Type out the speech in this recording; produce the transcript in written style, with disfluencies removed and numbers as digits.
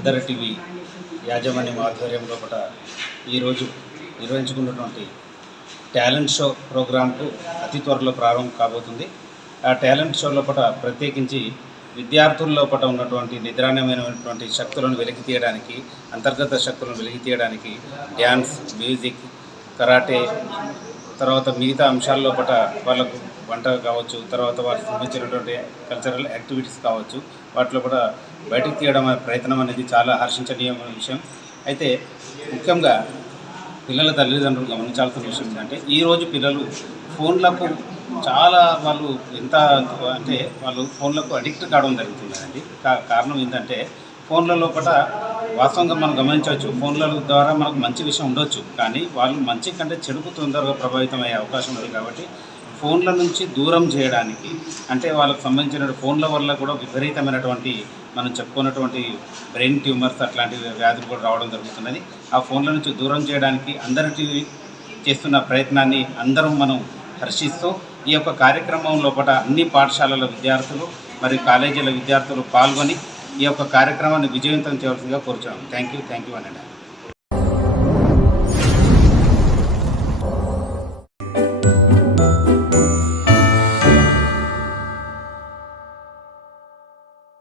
సుందర TV యాజమాన్యం ఆధ్వర్యంలో కూడా ఈరోజు నిర్వహించుకున్నటువంటి టాలెంట్ షో ప్రోగ్రాంకు అతి త్వరలో ప్రారంభం కాబోతుంది. ఆ టాలెంట్ షో లోపల ప్రత్యేకించి విద్యార్థుల లోపల ఉన్నటువంటి నిద్రాణమైనటువంటి శక్తులను వెలికి తీయడానికి, అంతర్గత శక్తులను వెలికి తీయడానికి డ్యాన్స్, మ్యూజిక్, కరాటే, తర్వాత మిగతా అంశాల లోపల వాళ్ళకు వంట కావచ్చు, తర్వాత వాళ్ళకి సంబంధించినటువంటి కల్చరల్ యాక్టివిటీస్ కావచ్చు, వాటిలో కూడా బయటకు తీయడం అనే ప్రయత్నం అనేది చాలా హర్షించనీయమైన విషయం. అయితే ముఖ్యంగా పిల్లల తల్లిదండ్రులు గమనించాల్సిన విషయం ఏంటంటే ఈరోజు పిల్లలు ఫోన్లకు చాలా ఎంత అంటే వాళ్ళు ఫోన్లకు అడిక్ట్ కావడం జరుగుతుందండి. కారణం ఏంటంటే ఫోన్ల లోపల వాస్తవంగా మనం గమనించవచ్చు, ఫోన్ల ద్వారా మనకు మంచి విషయం ఉండొచ్చు, కానీ వాళ్ళు మంచి కంటే చెడుకు తొందరగా ప్రభావితం అయ్యే అవకాశం ఉంది. కాబట్టి ఫోన్ల నుంచి దూరం చేయడానికి, అంటే వాళ్ళకు సంబంధించిన ఫోన్ల వల్ల కూడా విపరీతమైనటువంటి మనం చెప్పుకున్నటువంటి బ్రెయిన్ ట్యూమర్స్ అట్లాంటి వ్యాధులు కూడా రావడం జరుగుతున్నది. ఆ ఫోన్ల నుంచి దూరం చేయడానికి అందరికీ చేస్తున్న ప్రయత్నాన్ని అందరం మనం హర్షిస్తూ ఈ యొక్క కార్యక్రమం లోపల అన్ని పాఠశాలల విద్యార్థులు మరియు కాలేజీల విద్యార్థులు పాల్గొని ఈ యొక్క కార్యక్రమాన్ని విజయవంతం చేయవలసిందిగా కోరుచున్నాం. థ్యాంక్ యూ అనండి.